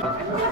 Bagaimana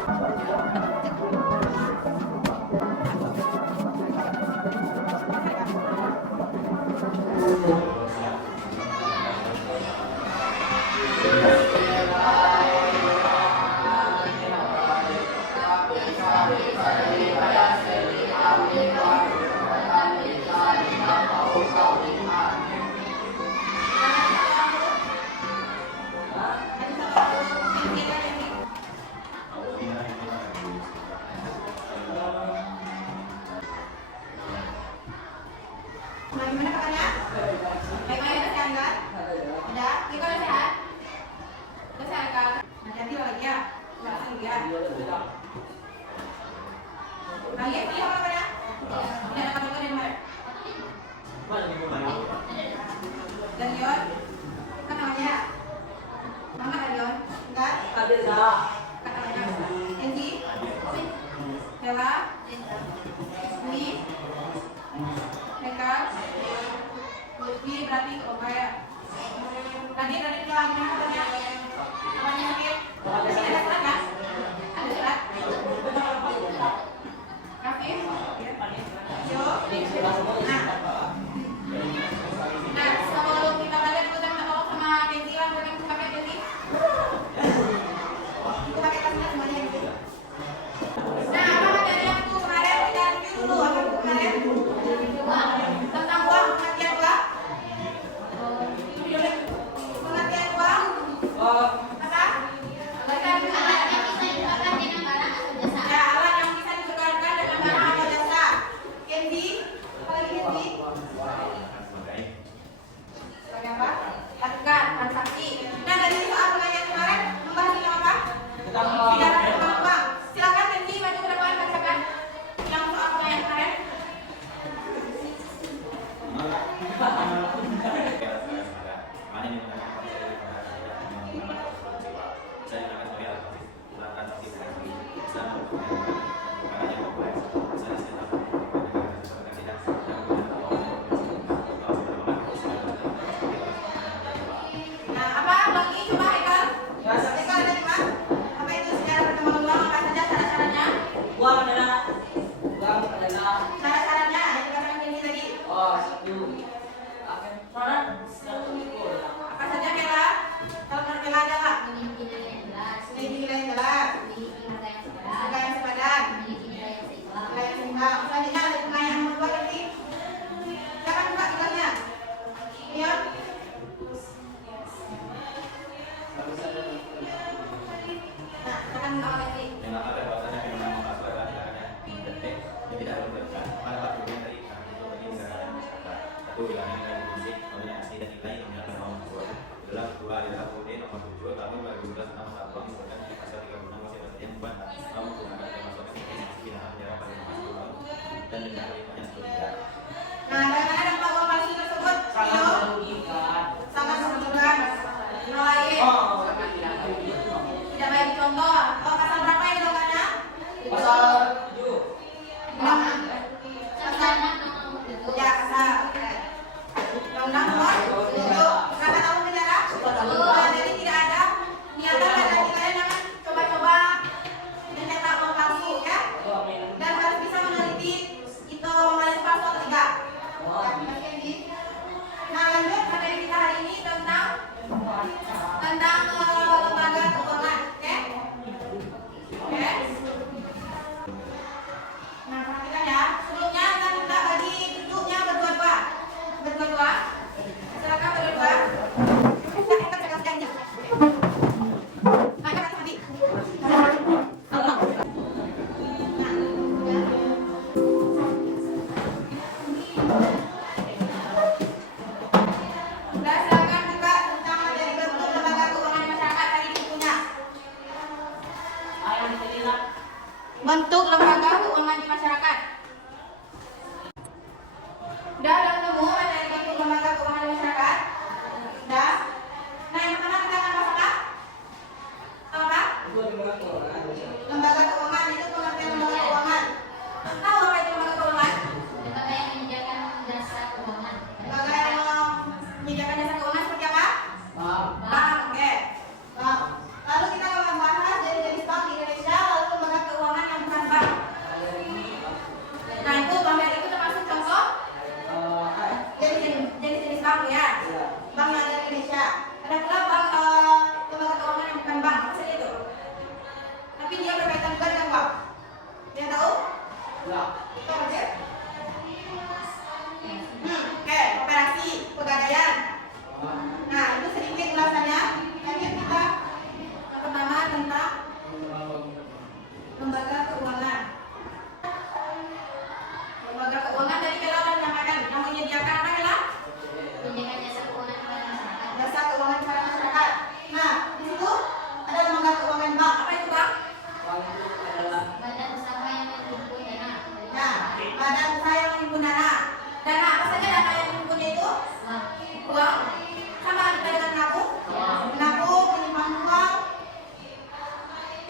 kabarnya? Baik-baik ya, sehat kan? Ada? Kita udah sehat? Udah sehat kan? Hati-hati lagi ya. Jangan ya. Lagi ya, pilih apa kabarnya? Ini ada kabar dari mana? Dan Yon? Kan namanya? Mana kan Yon? Enggak? Kan namanya? Enji? Bella? Ini? Mereka? Lutfi berarti oke ya. Tadi dari keluarnya katanya apanya sakit? Masih ada surat kan? Ada surat? Raffi? Yo? Nah, sebelum kita belajar kita minta tolong sama Kenzi lah, boleh buka pakai Kenzi? Buka pakai tasnya semuanya gitu. Nah, apa materi yang tuh kemarin kita review dulu apa kemarin? Tentang uang, pengertian uang. Pengertian uang. Apa? Ya, alat yang bisa ditukarkan dengan barang atau jasa. Kenzi, apa lagi Kenzi? Sebagai apa? Lakukan transaksi. Nah, dari soal pengajian kemarin membahas tentang apa? Tentang uang. Silakan Kenzi maju ke depan bacakan yang soal pengajian kemarin. Nah, apa lagi coba Haikal? Haikal ada coba? Apa itu sejarah perkembangan uang? Apa saja syarat-syaratnya? Syarat-syaratnya yang dikatakan Kenzi tadi. Apa saja Bella? Kalau menurut Bella ada nggak? Memiliki nilai yang jelas, harga yang sepadan, nilai yang seimbang. Selanjutnya ada pengajian nomor 2 berarti. Siapa buka tugasnya? Iya. Nah, akan menolak lagi. Dengan ada bahasanya memang masalah detik tidak berdekat pada waktu yang tadi ini negara masyarakat satu wilayah nilai fisik namanya asli dan nilai namanya nomor 2 adalah 2 adalah UUD nomor 7 tahun 2012 tentang sabang disebutkan di pasal 36 masih bagian membantah namun menggunakan termasukkan definisi pidana penjara paling lama 10 tahun dan denda paling seterusnya. Nah, bagaimana dampak uang palsu tersebut? Sangat merugikan. Yang lain tidak baik dicontoh. Oh, pasal berapa yang dilakukannya? Pasal 7. Ya, pasal. Undang-undang nomor 7. Berapa tahun penjara? Jadi tidak ada niatan dan nanti kalian jangan coba-coba mencetak uang palsu ya. Dan harus bisa meneliti itu uang palsu atau tidak. Nah, lanjut materi kita hari ini tentang lembaga keuangan, oke? Oke. Nah, perhatikan ya. Sebelumnya kita minta bagi duduknya berdua-dua. Berdua-dua. Silakan berdua-dua. Kita angkat sekali-sekali. Angkat tadi. Nah, silakan buka tentang materi bentuk lembaga keuangan di masyarakat tadi di bukunya. Bentuk lembaga keuangan di masyarakat. Udah ketemu materi bentuk lembaga keuangan di masyarakat? Udah. Nah, yang pertama kita akan bahas apa? Apa? Lembaga keuangan itu pengertian lembaga keuangan. Tahu apa itu lembaga keuangan? Lembaga yang menyediakan jasa keuangan seperti apa? Bank, oke. Bank. Lalu kita akan membahas jenis-jenis bank di Indonesia.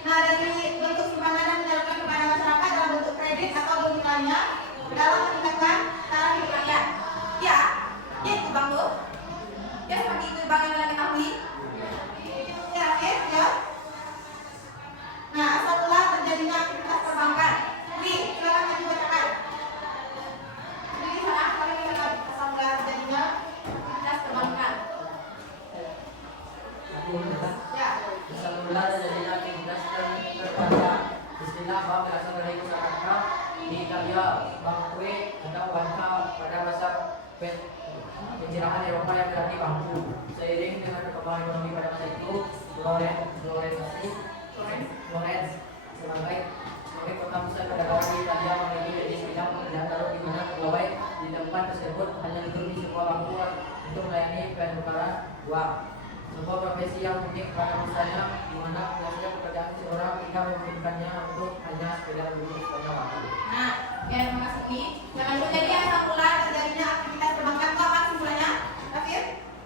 Nah, dari bentuk sumbangan yang dilakukan kepada masyarakat dalam bentuk kredit atau bentuk lainnya dalam meningkatkan taraf hidup rakyat. Ya, ya itu bang tuh. Ya seperti itu bang yang kalian ketahui. Ya, oke, ya. Nah, asal mula terjadinya aktivitas perbankan. Wi, silakan maju bacakan. Jadi sana kami lihat asal mula terjadinya aktivitas perbankan. Ya. Asal mula terjadinya aktivitas perbankan. Istilah bank berasal dari kosakata di Italia, bank kue atau banka pada masa penjelahan Eropa yang berarti bangku. Seiring dengan perkembangan ekonomi pada masa itu, Florence sebagai kota pusat perdagangan di Italia memiliki jenis bidang pekerjaan taruh di mana pegawai di tempat tersebut hanya duduk di sebuah bangku untuk melayani penukaran uang. Sebuah profesi yang unik pada masanya, di mana biasanya pekerjaan seorang tidak memungkinkannya untuk hanya sekedar duduk sepanjang waktu. Nah, ya terima kasih Wi. Jangan lupa jadi asal mula terjadinya aktivitas perbankan itu apa simpulannya? Rafir?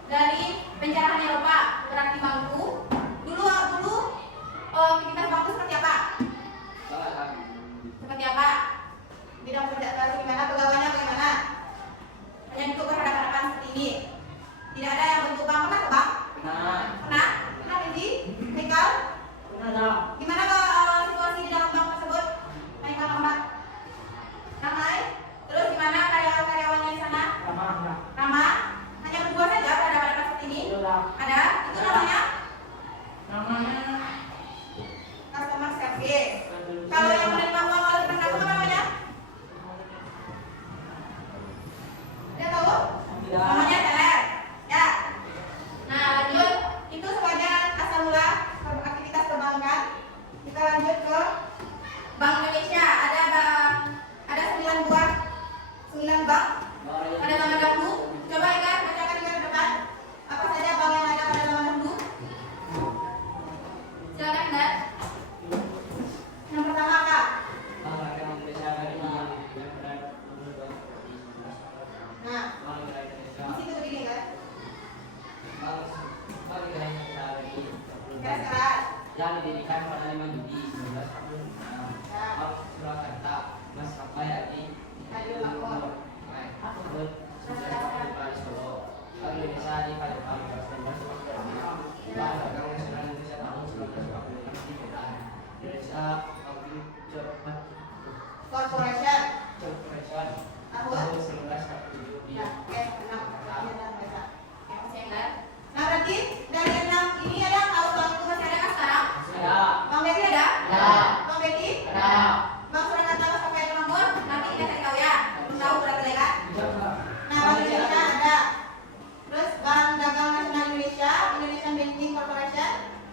Dari penjarahan Eropa berarti bangku. Dulu aktivitas bangku seperti apa? Seperti apa? Bidang pekerjaan gimana? Pegawainya bagaimana? Hanya duduk berhadapan-hadapan seperti ini. Tidak ada yang bentuk bang. Pernah ke bang? Pernah? Pernah Rindy? Haikal? Gimana situasi di dalam bank tersebut? Haikal Muhammad? Ramai? Terus gimana karyawan-karyawannya di sana? Ramah? Hanya berdua saja berhadapan-hadapan seperti ini? Ada? Itu namanya? Customer service. Kalau yang menerima uang oleh pengguna apa namanya? Dia tahu? Namanya teller. Ya. Nah, lanjut. Itu semuanya asal mula aktivitas perbankan. Kita lanjut ke Bank Indonesia. Ada 9 bank pada zaman dahulu. Coba Ikan bacakan Ikan ke depan. Apa saja bank yang ada pada zaman dahulu? Silakan Ikan. Yang pertama apa? Nah, di situ begini kan? Keras-keras. Yang didirikan pada 5 Juli 1946. Bank Surakarta, Maskapai Adi, Solo, Bank Indonesia di Palembang 1945. Bank Dagang Nasional Indonesia tahun 1946 di Medan. Indonesia Corporation. tahun 1947 di Ya, oke, 6. Oke, masih ingat? Nah, berarti dari 6 ini ada yang tahu bangku masih ada kan sekarang? ada. Bang Betty ada? Ada. Bang Betty? Ada. Bang Surakarta sampai ke nomor, nanti kita cari tahu ya. Belum tahu berarti kan? Nah, Bank Indonesia ada. Terus Bank Dagang Nasional Indonesia, Indonesian Banking Corporation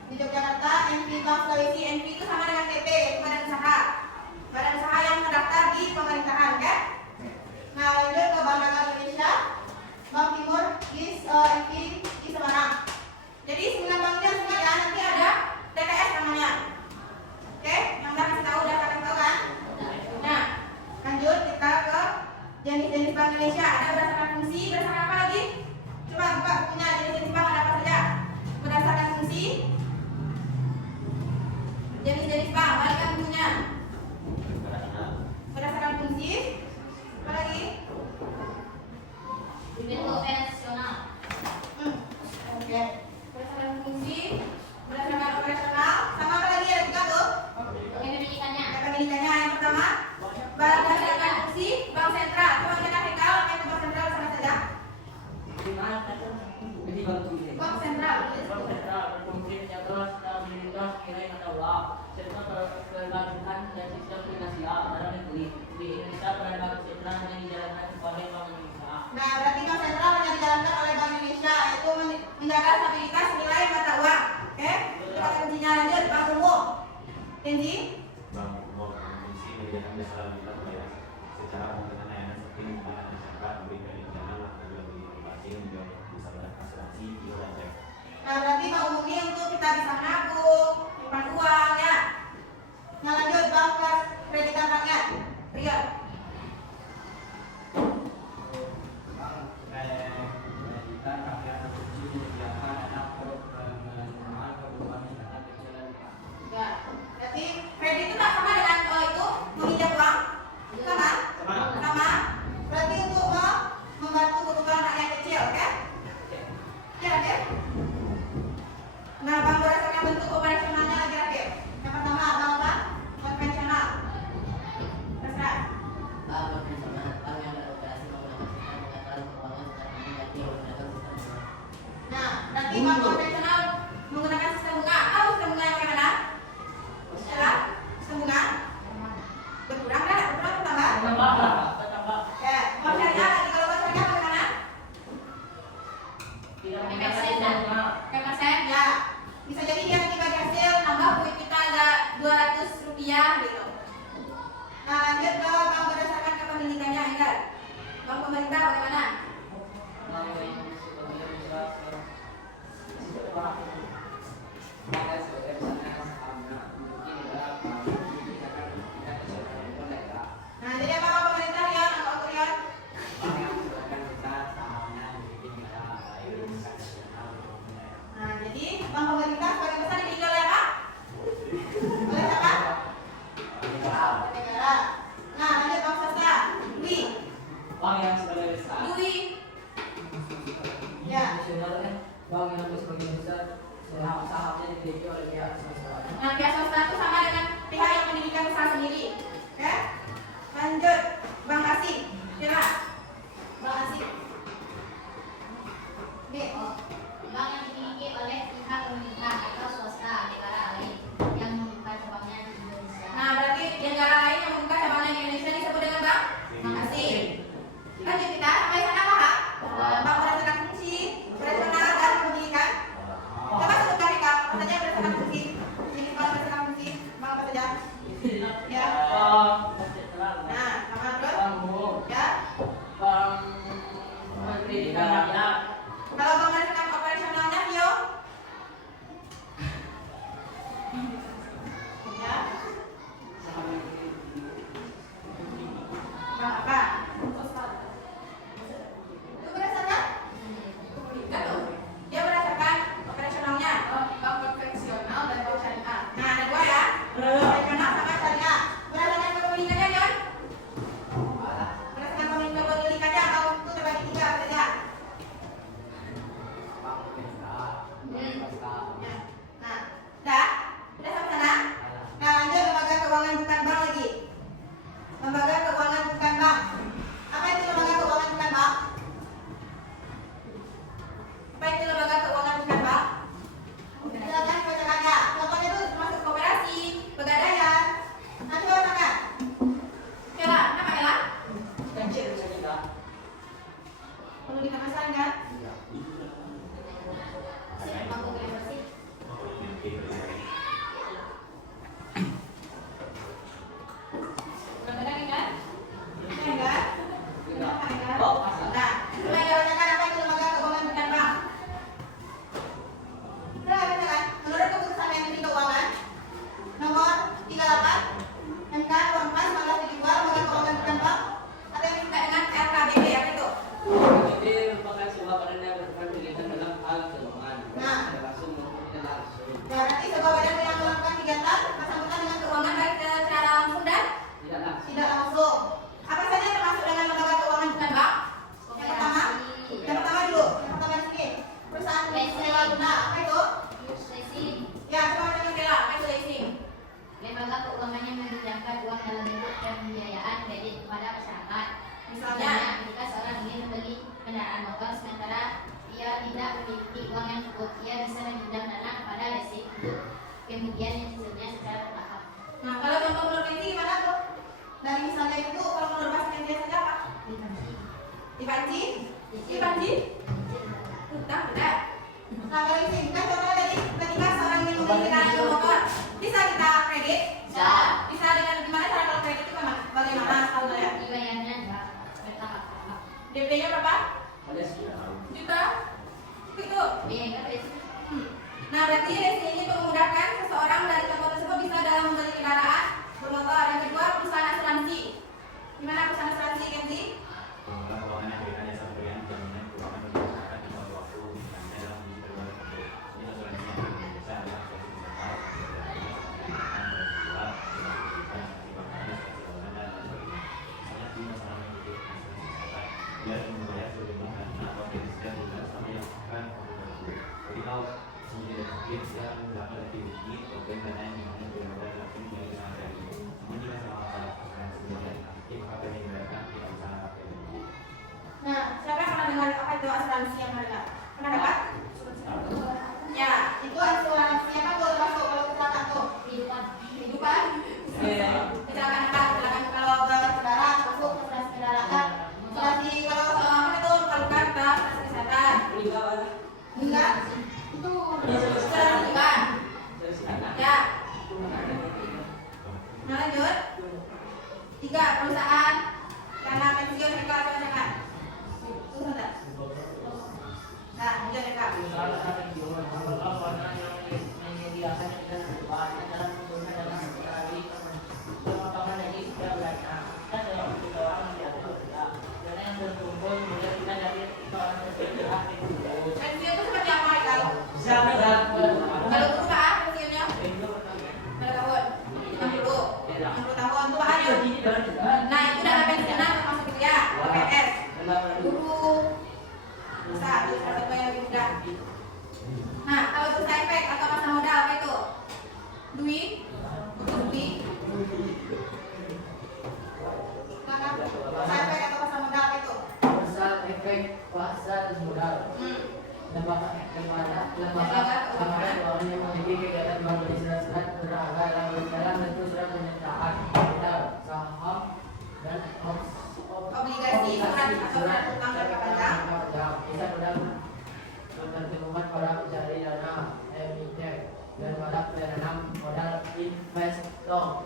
di Yogyakarta, NP Bank Sulawesi. NP itu sama dengan TP, itu badan usaha. Badan usaha yang terdaftar di pemerintahan, kan? Nah, lanjut ke Bank Dagang Indonesia, Bank Timur di NP di Semarang. Jadi 9 banknya semua ya, nanti ada TTS namanya. Oke, yang udah kasih tahu, udah kalian tahu kan? Nah, lanjut kita ke jenis-jenis Bank Indonesia. Ada berdasarkan fungsi, berdasarkan apa lagi? Coba buka bukunya, jenis-jenis bank ada apa saja? Berdasarkan fungsi, jenis-jenis bank, balikkan bukunya. Berdasarkan fungsi, apa lagi? Bentuk nasional. Oke. Berdasarkan fungsi, berdasarkan operasional, sama apa lagi ada juga tuh? Kepemilikannya. Kepemilikannya yang pertama, berdasarkan fungsi bank sentral. Coba kita hekal yang bank sentral sama saja. Bank sentral. Berfungsi menjaga stabilitas nilai mata uang serta kelanjutan dan sistem finansial dalam negeri. Di Indonesia, peran bank sentral hanya dijalankan oleh Bank Indonesia. Nah, berarti bank sentral hanya dijalankan oleh Bank Indonesia, yaitu menjaga stabilitas nilai mata uang. Oke? Kita kuncinya lanjut, Bank Umum. Kenji? Bank umum berfungsi menjaga stabilitas pembayaran secara pemberian layanan seperti pembayaran masyarakat, memberikan dana, lebih inovasi, juga bisa berdasarkan asuransi, bio dan cek. Nah, berarti bank umum ini untuk kita bisa menabung, menyimpan uang ya. Nah, lanjut bank kreditan rakyat. Rio. Kreditan rakyat berfungsi menyediakan dana pengembangan perumahan dan dana kecil dan Ya, Bank pemerintah bagaimana? Nah, jadi apa bank pemerintah Rion? Apa aku Rion? Nah, jadi bank pemerintah sebagian besar dimiliki oleh apa? Oleh siapa? Negara. Nah, lanjut bank swasta. Dwi. Bank yang sebagai besar. Dwi. Ya. Nasional kan bank yang sebagian besar sahamnya dimiliki oleh pihak swasta. Nah, pihak swasta itu sama dengan pihak yang mendirikan usaha sendiri. Ya. Lanjut, Bank Asing. Kira. Bank Asing. Oke. Bank yang dimiliki oleh pihak pemerintah atau swasta negara lain yang membuka cabangnya di Indonesia. Nah, berarti di negara lain yang membuka cabangnya di Indonesia disebut dengan bank asing. Lanjut kita sampai sana paham? Bank berdasarkan fungsi, operasional dan pendidikan. Coba sebutkan Rika, apa saja yang berdasarkan fungsi? Ini kalau berdasarkan fungsi, bank apa saja? Ya. Nah, sama terus? Ya. Kalau bank berdasarkan operasionalnya, Vio? Ya. Bank apa? Itu berdasarkan? Enggak tuh. Dia berdasarkan operasionalnya. Bank konvensional dan bank syariah. Nah, ada dua ya. Operasional sama syariah. Berdasarkan kepemilikannya, Dion? Berdasarkan kepemilikannya atau itu terbagi tiga apa saja? Ya. Nah, udah? Udah sampai sana? Nah, lanjut lembaga keuangan bukan bank lagi. Lembaga keuangan bukan bank. Apa itu lembaga keuangan bukan bank? Apa itu lembaga keuangan bukan bank? Silakan bacakannya. Contohnya itu termasuk koperasi, pegadaian. Nah, coba bacakan. Ella, apa Ella? Perlu ditambahkan kan? Bank koperasi. Benar kan? Enggak? Nah, coba bacakan apa itu lembaga keuangan bukan bank? Coba bacakan. Menurut keputusan Menteri Keuangan nomor 38 MK 14/1972 lembaga keuangan bukan bank atau yang disebut dengan LKBB apa itu? Jadi merupakan sebuah badan yang berkepentingan dalam hal keuangan. Nah. Langsung maupun tidak langsung. Berarti sebuah badan yang melakukan kegiatan bersangkutan dengan keuangan baik secara langsung dan Tidak langsung. tidak langsung. Apa saja termasuk dalam lembaga keuangan bukan bank? Yang pertama, dulu. Yang pertama di sini. Perusahaan sewa guna. Apa itu? Leasing. Ya, coba dengan Bella. Apa itu leasing? Lembaga keuangannya meminjamkan uang dalam bentuk pembiayaan kredit kepada masyarakat. Misalnya, Ketika seorang ingin membeli kendaraan motor sementara ia tidak memiliki uang yang cukup, ia bisa meminjam dana kepada leasing untuk kemudian menyusunnya secara bertahap. nah kalau contoh menurut Nancy gimana tuh? Dari misalnya itu, kalau menurut bahasa Indonesia saja apa? Dipanci? Dipanci? Utang tidak. Nah, kalau leasing kan contohnya tadi ketika seorang ingin membeli kendaraan motor, bisa kita kredit? Bisa. Bisa dengan gimana cara kalau kredit itu bagaimana? Tahu nggak ya? Dibayarnya bertahap. DP-nya berapa? Ada sih. Juta? Itu. Iya, kan leasing. Nah, berarti leasing ini untuk memudahkan seseorang dari contoh tersebut bisa dalam membeli kendaraan bermotor. Yang kedua, perusahaan asuransi. Gimana perusahaan asuransi, Kenzi? Pengelola keuangan yang berikan jasa pemberian jaminan keuangan bagi masyarakat di bawah waktu misalnya dalam uji berbagai bentuk. Ini asuransi yang paling besar adalah asuransi mental, biar membayar sejumlah dana atau defisit bulan sampai yang akan jadi kalau sendiri dan sakit yang dapat diuji program dana yang dimana benar-benar dilakukan dari dana dari ini jika sama asuransi dan aktif apa yang diberikan tidak bisa pakai. Nah, siapa yang pernah dengar apa itu asuransi yang mereka? Pernah dapat? Ya, itu asuransi apa tuh masuk kalau kecelakaan tuh? Kehidupan? Kecelakaan apa? Kecelakaan kalau berkendara masuk asuransi kendaraan. Asuransi kalau apa itu luka-luka kita asuransi kesehatan. Enggak? Itu asuransi juga. Ya. Nah, lanjut. 3 perusahaan dana pensiun mereka masyarakat. Nah, itu udah pensi 6 termasuk itu ya. PPS. Guru. Bisa, terus ada yang lebih mudah. Nah, kalau itu efek atau masa modal apa itu? Duit. Duit. Masa efek atau masa modal apa itu? Pasal efek pasal modal. Lembaga keuangan yang memiliki kegiatan bank beri surat-surat berharga dalam bentuk surat pernyataan modal, saham, dan Obligasi, surat atau surat utang jangka panjang. Bisa modal terjemahan pada pencari dana emiten dan pada penanam modal investor.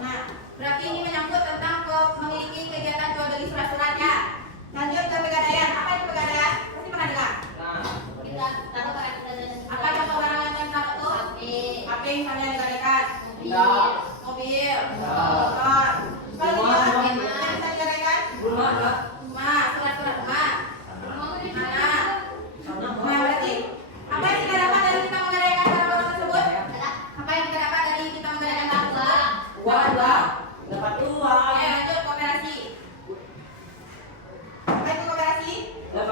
Nah, berarti ini menyangkut tentang memiliki kegiatan jual beli surat-surat ya. Lanjut ke pegadaian. Apa itu pegadaian? Pasti pernah dengar. Kita taruh barang kita Apa contoh barang yang paling taruh tuh? HP yang paling digadaikan. Mobil. Motor. Kalau dia yang bisa digadaikan? Rumah. Surat-surat rumah. Anak. Nah, berarti apa yang kita dapat dari kita menggadaikan barang-barang tersebut? Apa yang kita dapat dari kita menggadaikan barang? Dapat uang. Oke, lanjut kooperasi. Apa itu kooperasi? Pak,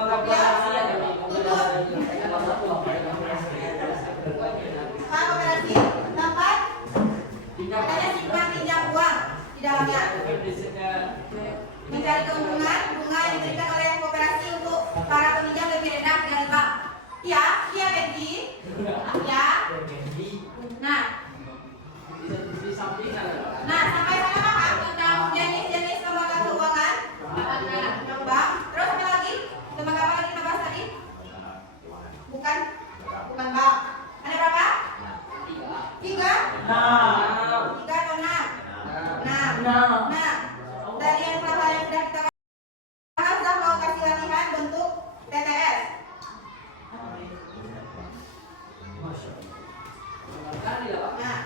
kooperasi tempat adanya simpan pinjam uang di dalamnya. Mencari keuntungan bunga yang diberikan oleh kooperasi untuk para peminjam lebih rendah dari bank. Ya, iya Benji. Ya. Nah, sampai sana Pak tentang jenis-jenis lembaga keuangan. Bank. Terus apa lagi? Lembaga apa lagi kita bahas tadi? Bukan bank. Ada berapa? 3? 3 atau 6? 6. Nah, dari yang pertama yang sudah kita bahas, sudah mau kasih latihan bentuk TTS. Nah,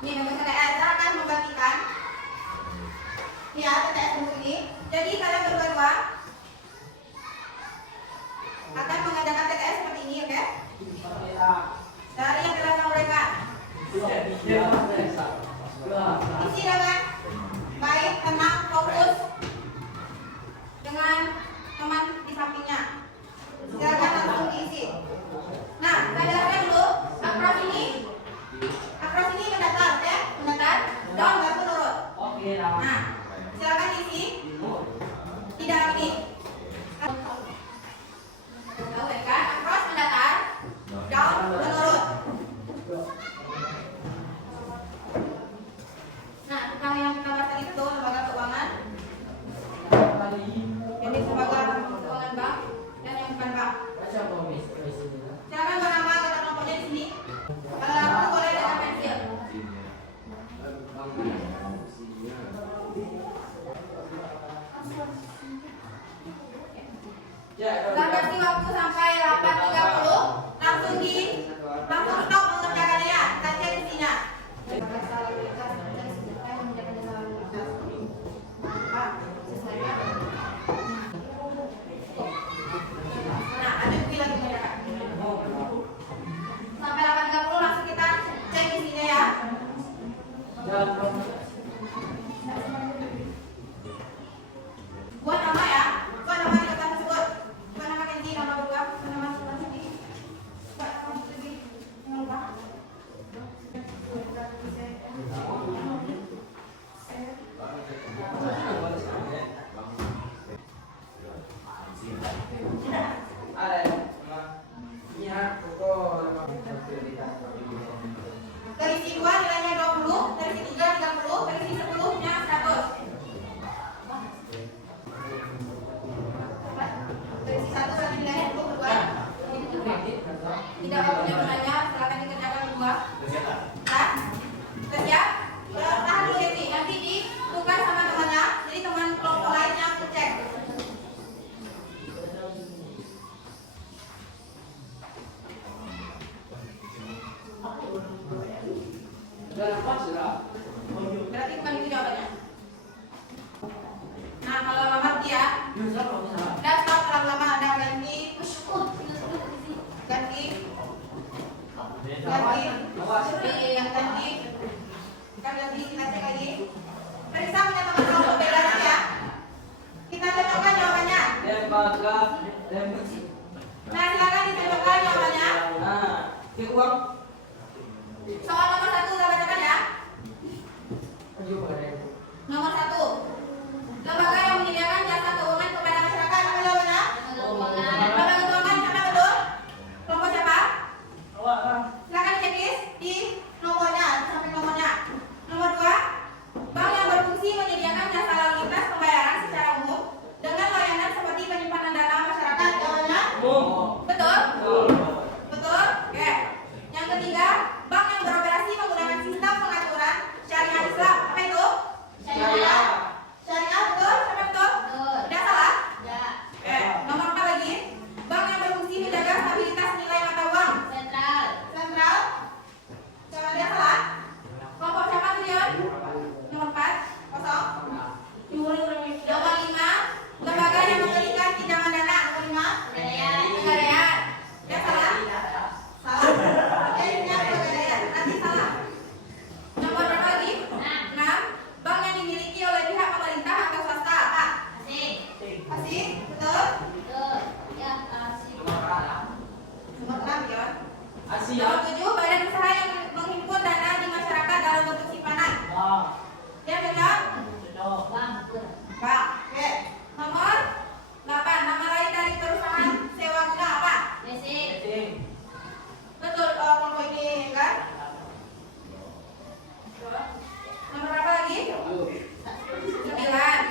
ini bentuk TTS. Kita akan membagikan ya TTS bentuk ini. Jadi kalian berdua akan mengadakan TTS seperti ini, oke? Dari yang telah saya uraikan. Isi dengan baik, tenang, fokus dengan teman di sampingnya. Silakan langsung diisi. Nah, saya jelaskan dulu. Akros ini mendatar, ya? Mendatar, down, baru nurut. Nah, silakan diisi di dalam ini. Tahu ya kan? Akros mendatar, down, menurut. Nah, tentang yang kita bahas tadi itu lembaga keuangan, jenis lembaga keuangan bank dan yang bukan bank. Silakan bernama kita kelompoknya di sini. Kalau aku boleh dengan pensil. Kita kasih waktu sampai 8.30. Langsung stop mengerjakannya. Kita cek isinya. Nah, ada bukti lagi mengerjakan. Sampai 8.30 langsung kita cek isinya ya. Buat nama ya. Buat nama di kertas tersebut. Buat nama Kenji, nama berubah. Buat nama Kenji. Buat nama Kenji. Jangan lupa. Dari si 2 nilainya 20, dari si 3 30, dari si 10 nya 100. Dari si 1 berarti nilainya 20 berdua. Tidak punya gunanya, silakan dikerjakan berdua. Nah, sudah siap? Tahan dulu Yeti, nanti ditukar sama temannya, jadi teman kelompok lainnya aku cek. Berarti bukan itu jawabannya. Nah, kalau lama dia, dan stop terlalu lama ada ganti, ganti, Sekali lagi kita cek lagi. Periksa punya teman-teman perbedaannya ya. Kita cocokkan jawabannya. Nah, silakan dicocokkan jawabannya. Soal nomor 1 kita bacakan ya. Nomor 1. Lembaga yang menyediakan jasa keuangan kepada masyarakat. Apa jawabannya? Lembaga keuangan siapa betul? Kelompok siapa? Silakan diceklis di nomornya, sampai nomornya. Nomor 2. Bank yang berfungsi menyediakan jasa lalu lintas pembayaran secara umum dengan layanan seperti penyimpanan data masyarakat. Jawabannya? Betul? Betul? Oke. Yang ketiga, bank yang beroperasi menggunakan sistem pengaturan syariah Islam. Apa itu? Syariah. Syariah betul? Siapa betul? Tidak salah? Oke. Nomor 4 lagi. Bank yang berfungsi menjaga stabilitas nilai mata uang. Sentral. Jangan dia salah. Kelompok siapa tuh Yon? Nomor 4. Kosong. Nomor 5. Lembaga yang memberikan pinjaman dana. Nomor 5. Pegadaian. Dia salah? Salah. Jadinya pegadaian. Nanti salah. Nomor berapa lagi? 6. Bank yang dimiliki oleh pihak pemerintah atau swasta. Apa? Asing. Betul? Nomor 6 Yon. Nomor 7. Badan usaha yang menghimpun dana di masyarakat dalam bentuk simpanan. Dia cocok? Pak. Oke. Nomor 8. Nama lain dari perusahaan sewa guna apa? Betul. Kelompok ini kan? Nomor berapa lagi? 9.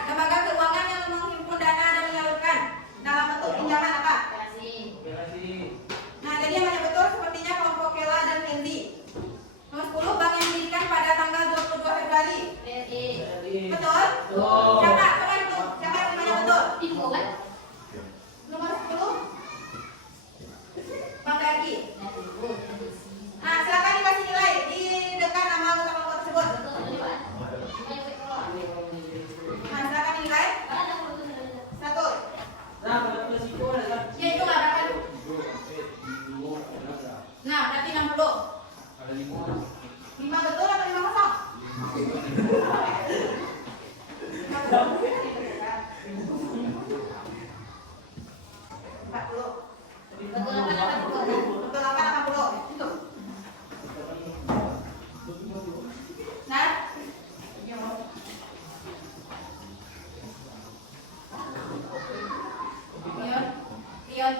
Lembaga keuangan yang menghimpun dana dan menyalurkan dalam bentuk pinjaman apa? Nah, jadi yang banyak betul sepertinya kelompok Kela dan Fendi. Nomor 10. Bank yang didirikan pada tanggal 22 Februari. Betul? Siapa? Siapa itu? Siapa yang banyak betul? Nomor 10. Bang Darki. Nah, silakan dikasih nilai di dekat nama anggota kelompok tersebut. Nah, silakan nilai 1. Ya, itu nggak berapa tuh? Nah, berarti 60. 5 betul atau 5 kosong? 40. Betul 80. Itu. Nah. Rion.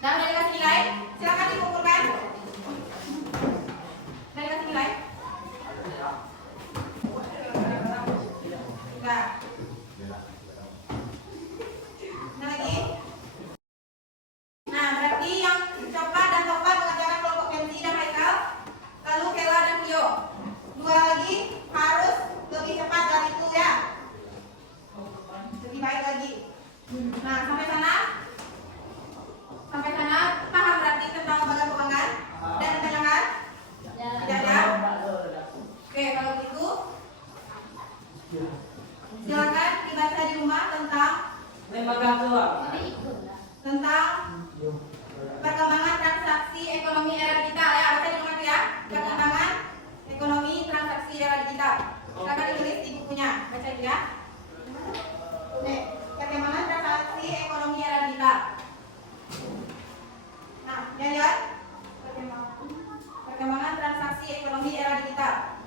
Nah, udah dikasih nilai, silakan dikumpulkan. Udah dikasih nilai? Enggak. Nah, lagi. Nah, berarti yang Copa dan Topan mengajarkan kelompok Kenzi dan Haikal, lalu Kela dan Tio. 2 lagi harus lebih cepat dari itu ya. Lebih baik lagi. Nah, sampai sana? Sampai sana paham berarti tentang lembaga keuangan dan penyelenggara? Tidak ada? Oke, kalau gitu silakan dibaca di rumah tentang perkembangan transaksi ekonomi era digital ya. Baca di rumah itu ya. Perkembangan ekonomi transaksi era digital. Silakan ditulis di bukunya. Baca itu ya. Nih, perkembangan transaksi ekonomi era digital. Nah, ya. Perkembangan transaksi ekonomi era digital.